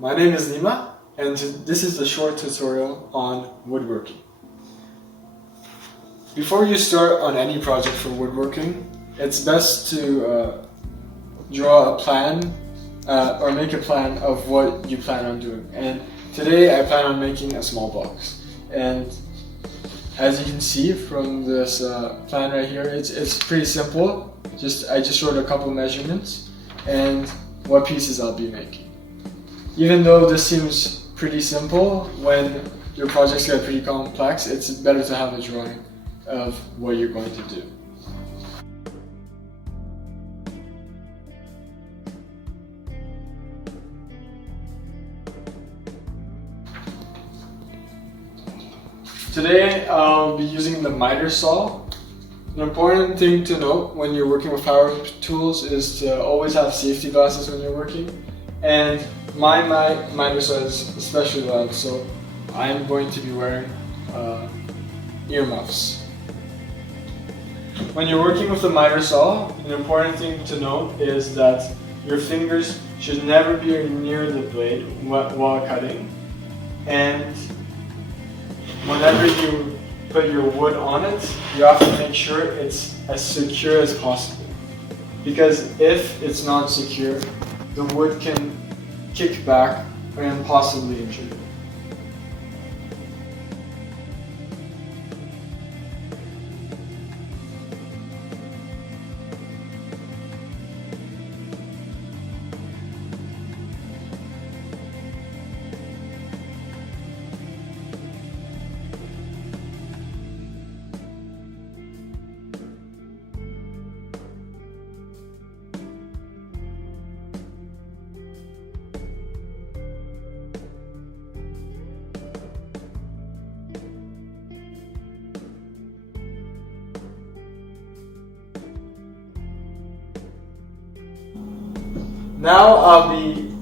My name is Nima, and this is a short tutorial on woodworking. Before you start on any project for woodworking, it's best to draw a plan or make a plan of what you plan on doing. And today I plan on making a small box. And as you can see from this plan right here, it's pretty simple. I just wrote a couple measurements and what pieces I'll be making. Even though this seems pretty simple, when your projects get pretty complex, it's better to have a drawing of what you're going to do. Today I'll be using the miter saw. An important thing to note when you're working with power tools is to always have safety glasses when you're working. And my miter saw is especially loud, so I'm going to be wearing earmuffs. When you're working with the miter saw, an important thing to note is that your fingers should never be near the blade while cutting. And whenever you put your wood on it, you have to make sure it's as secure as possible. Because if it's not secure, the wood can kick back and possibly injure you. Now I'll be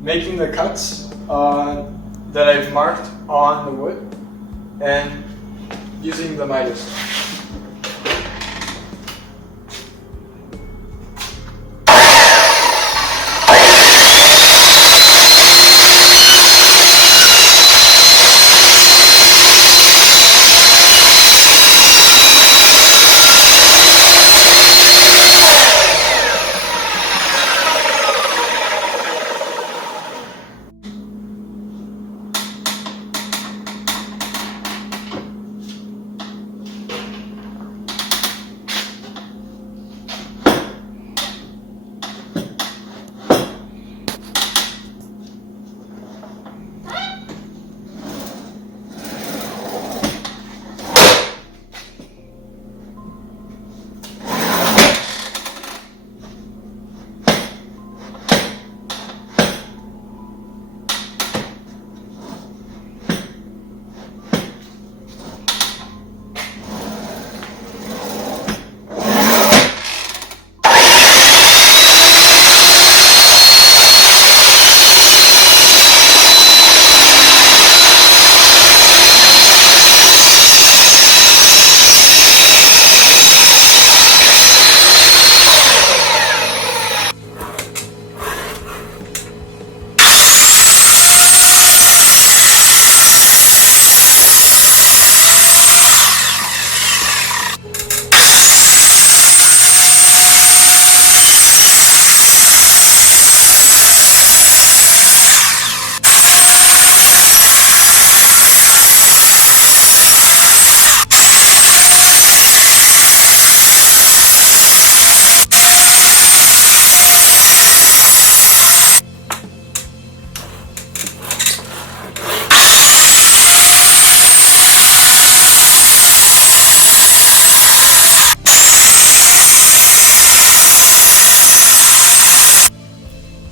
making the cuts that I've marked on the wood and using the miter saw.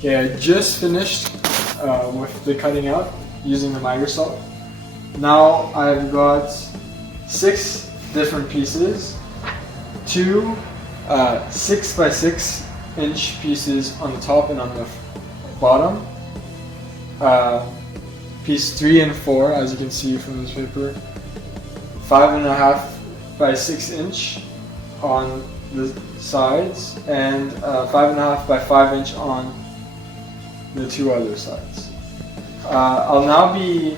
Okay, I just finished with the cutting out using the miter saw. Now I've got 6 different pieces, 2 6 by 6 inch pieces on the top and on the bottom, piece 3 and 4, as you can see from this paper, 5.5 by 6 inch on the sides, and 5.5 by 5 inch on the 2 other sides. I'll now be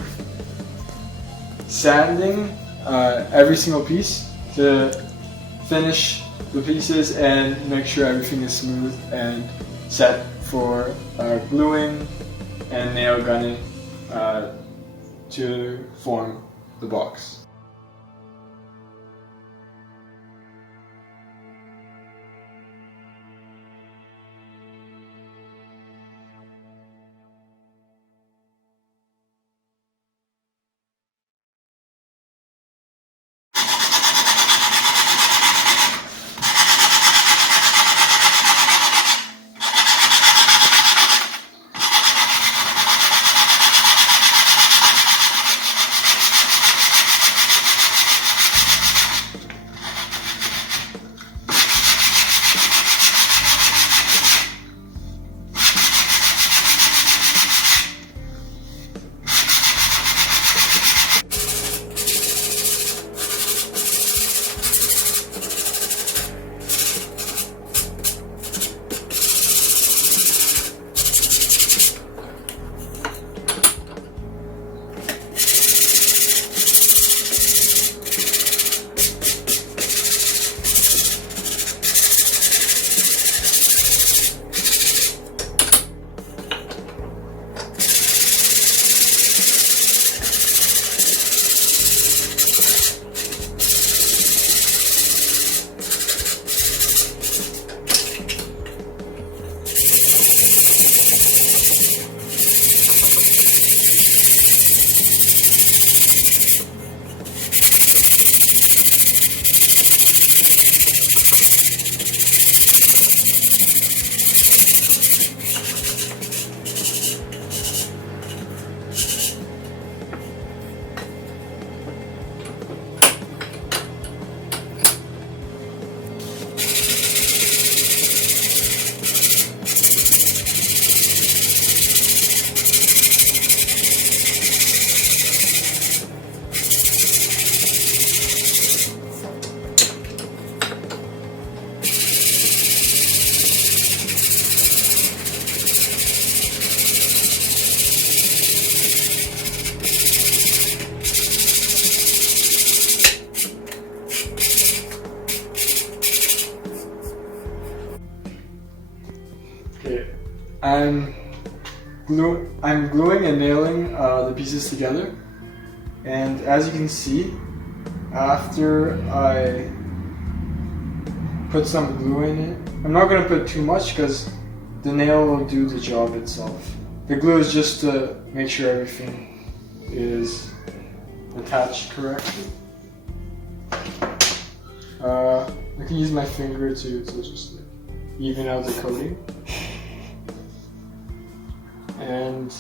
sanding every single piece to finish the pieces and make sure everything is smooth and set for gluing and nail gunning to form the box. Okay, I'm gluing and nailing the pieces together, and as you can see, after I put some glue in it, I'm not going to put too much because the nail will do the job itself. The glue is just to make sure everything is attached correctly. I can use my finger to just even out the coating. And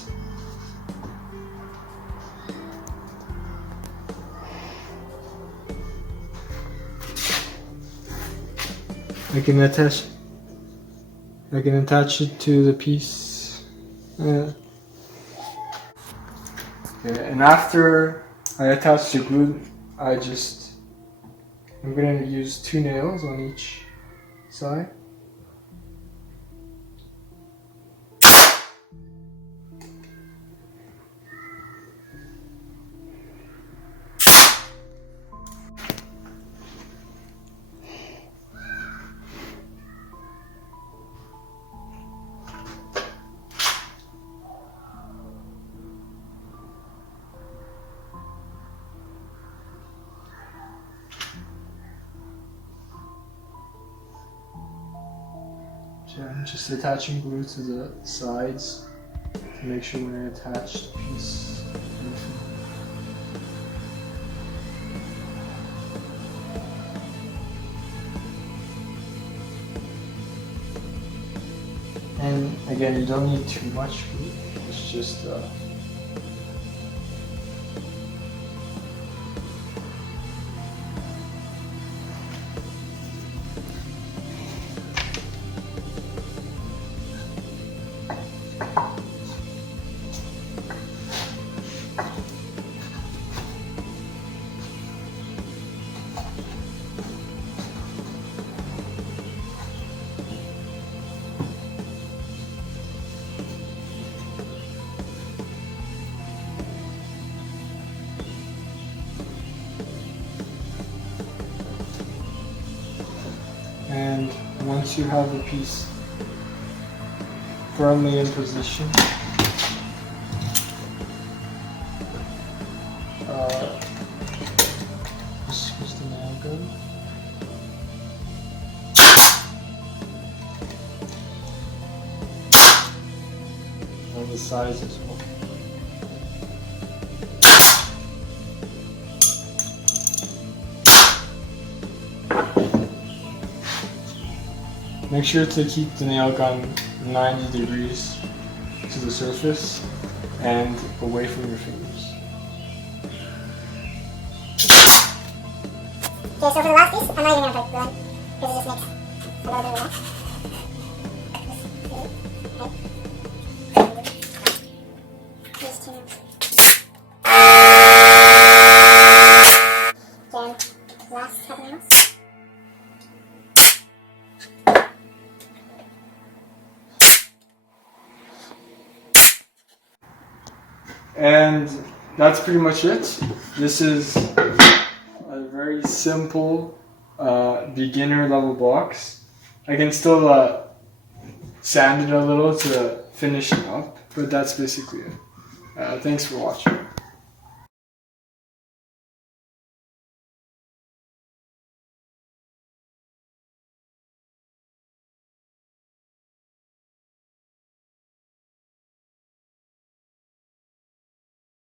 I can attach it to the piece. Okay, and after I attach the glue, I'm going to use 2 nails on each side. I'm just attaching glue to the sides to make sure when I attach the piece. And again, you don't need too much glue. It's just And once you have the piece firmly in position, just use the nail gun. On the sides as well. Make sure to keep the nail gun 90 degrees to the surface and away from your fingers. Okay, so for the last piece, I'm not even going to put glue on, because it just makes a little bit of a mess. Last couple nails. And that's pretty much it. This is a very simple beginner level box. I can still sand it a little to finish it up, but that's basically it. Thanks for watching.